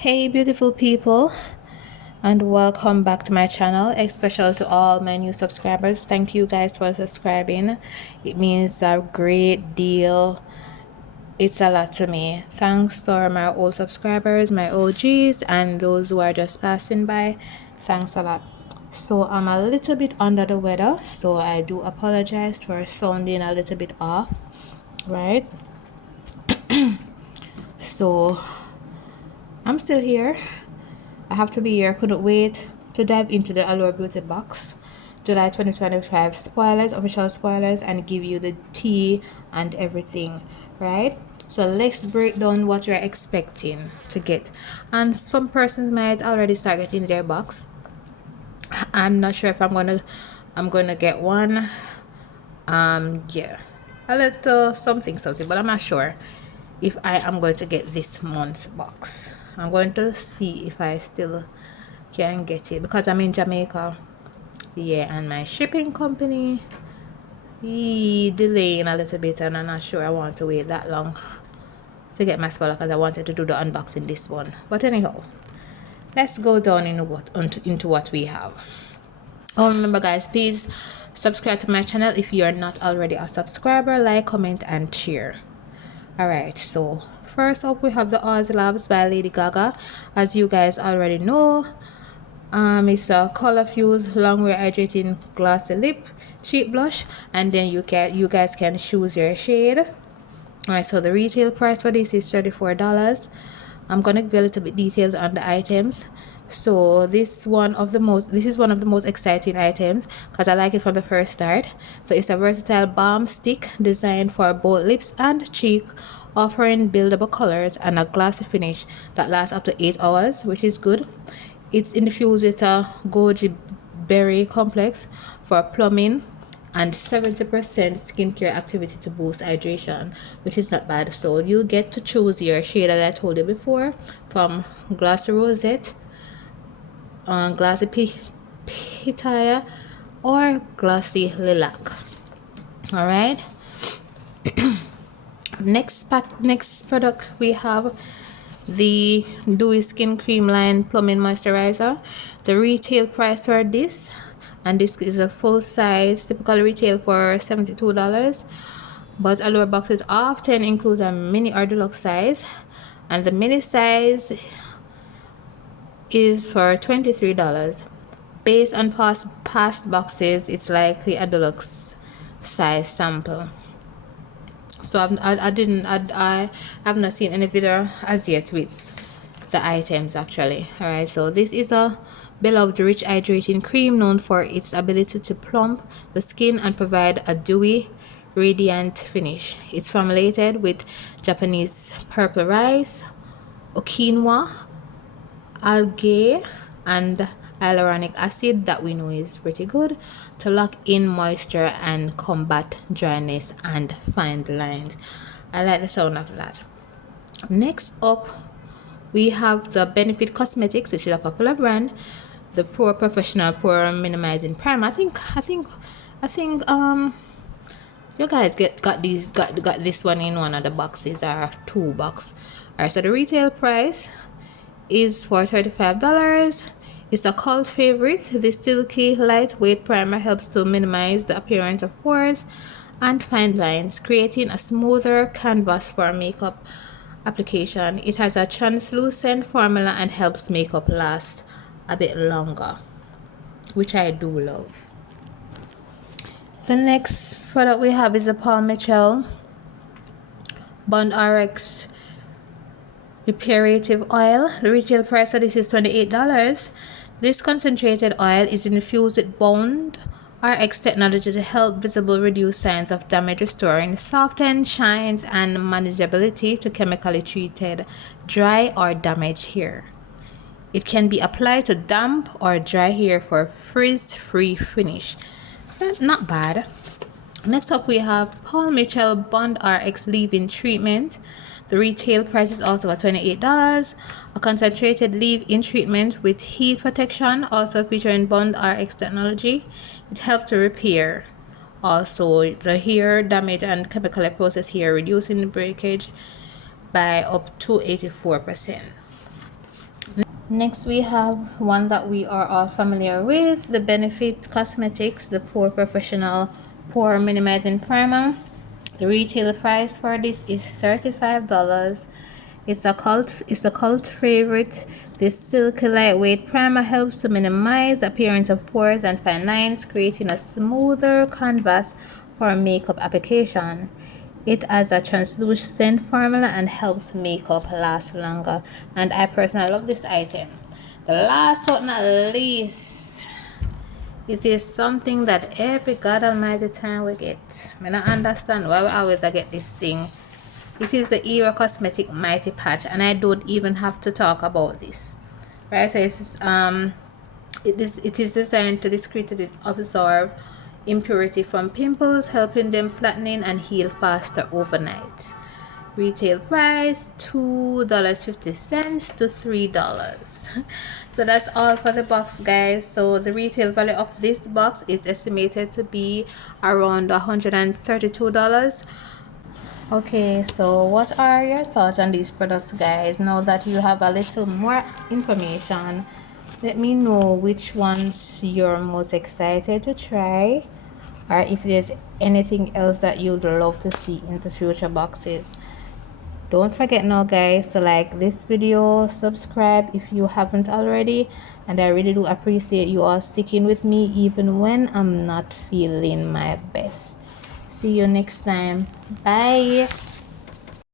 Hey beautiful people, and welcome back to my channel, especially to all my new subscribers. Thank you guys for subscribing. It means a great deal. It's a lot to me. Thanks to my old subscribers, my OGs, and those who are just passing by. Thanks a lot. So I'm a little bit under the weather, so I do apologize for sounding a little bit off, right? So I'm still here. I have to be here. Couldn't wait to dive into the Allure Beauty Box July 2025 spoilers, official spoilers, and give you the tea and everything, right? So let's break down what you're expecting to get. And some persons might already start getting their box. I'm not sure if I'm gonna get one. Yeah, a little something, but I'm not sure if I am going to get this month's box. I'm going to see if I still can get it because I'm in Jamaica. Yeah, and my shipping company delaying a little bit, and I'm not sure I want to wait that long to get my spoiler because I wanted to do the unboxing this one. But anyhow, let's go down into what we have. Oh, remember guys, please subscribe to my channel if you are not already a subscriber. Like, comment, and share. Alright, so first up we have the Haus Labs by Lady Gaga. As you guys already know, it's a color fused long wear hydrating glossy lip cheek blush, and then you guys can choose your shade. Alright, so the retail price for this is $34. I'm gonna give you a little bit details on the items. So this is one of the most exciting items because I like it from the first start. So it's a versatile balm stick designed for both lips and cheek, offering buildable colors and a glossy finish that lasts up to 8 hours, which is good. It's infused with a goji berry complex for plumbing and 70% skincare activity to boost hydration, which is not bad. So you'll get to choose your shade, as I told you before, from glossy rosette, glossy pitaya, or glossy lilac. All right. Next product we have the Dewy Skin Cream Line Plumbing Moisturizer. The retail price for this, and this is a full size, typical retail for $72, but Allure boxes often includes a mini or deluxe size, and the mini size is for $23. Based on past boxes, it's likely a deluxe size sample. So I have not seen any video as yet with the items actually. All right, so this is a beloved rich hydrating cream known for its ability to plump the skin and provide a dewy radiant finish. It's formulated with Japanese purple rice, quinoa, algae, and hyaluronic acid that we know is pretty good to lock in moisture and combat dryness and fine lines. I like the sound of that. Next up we have the Benefit Cosmetics, which is a popular brand, the Pore Professional Pore Minimizing Primer. I think you guys got this one in one of the boxes or two box. Alright, so the retail price is for $35. It's a cult favorite. The silky lightweight primer helps to minimize the appearance of pores and fine lines, creating a smoother canvas for makeup application. It has a translucent formula and helps makeup last a bit longer, which I do love. The next product we have is the Paul Mitchell Bond RX Reparative Oil. The retail price of this is $28. This concentrated oil is infused with Bond RX technology to help visible reduce signs of damage, restoring soften, shines, and manageability to chemically treated dry or damaged hair. It can be applied to damp or dry hair for frizz-free finish. Not bad. Next up we have Paul Mitchell Bond RX Leave-In Treatment. The retail price is also at $28. A concentrated leave-in treatment with heat protection, also featuring Bond RX technology. It helps to repair also the hair damage and chemically processed hair, reducing breakage by up to 84%. Next, we have one that we are all familiar with, the Benefit Cosmetics, the Pore Professional Pore Minimizing Primer. The retail price for this is $35. It's a cult favorite. This silky lightweight primer helps to minimize appearance of pores and fine lines, creating a smoother canvas for makeup application. It has a translucent formula and helps makeup last longer. And I personally love this item. The last but not least, it is something that every God Almighty time we get. I don't understand why we always get this thing. It is the Era Cosmetic Mighty Patch, and I don't even have to talk about this. Right, so it is designed to discreetly absorb impurity from pimples, helping them flattening and heal faster overnight. Retail price $2.50 to $3. So that's all for the box, guys. So the retail value of this box is estimated to be around $132. Okay, so what are your thoughts on these products, guys? Now that you have a little more information, let me know which ones you're most excited to try, or if there's anything else that you'd love to see in the future boxes. Don't forget now, guys, to like this video, subscribe if you haven't already, and I really do appreciate you all sticking with me even when I'm not feeling my best. See you next time. Bye.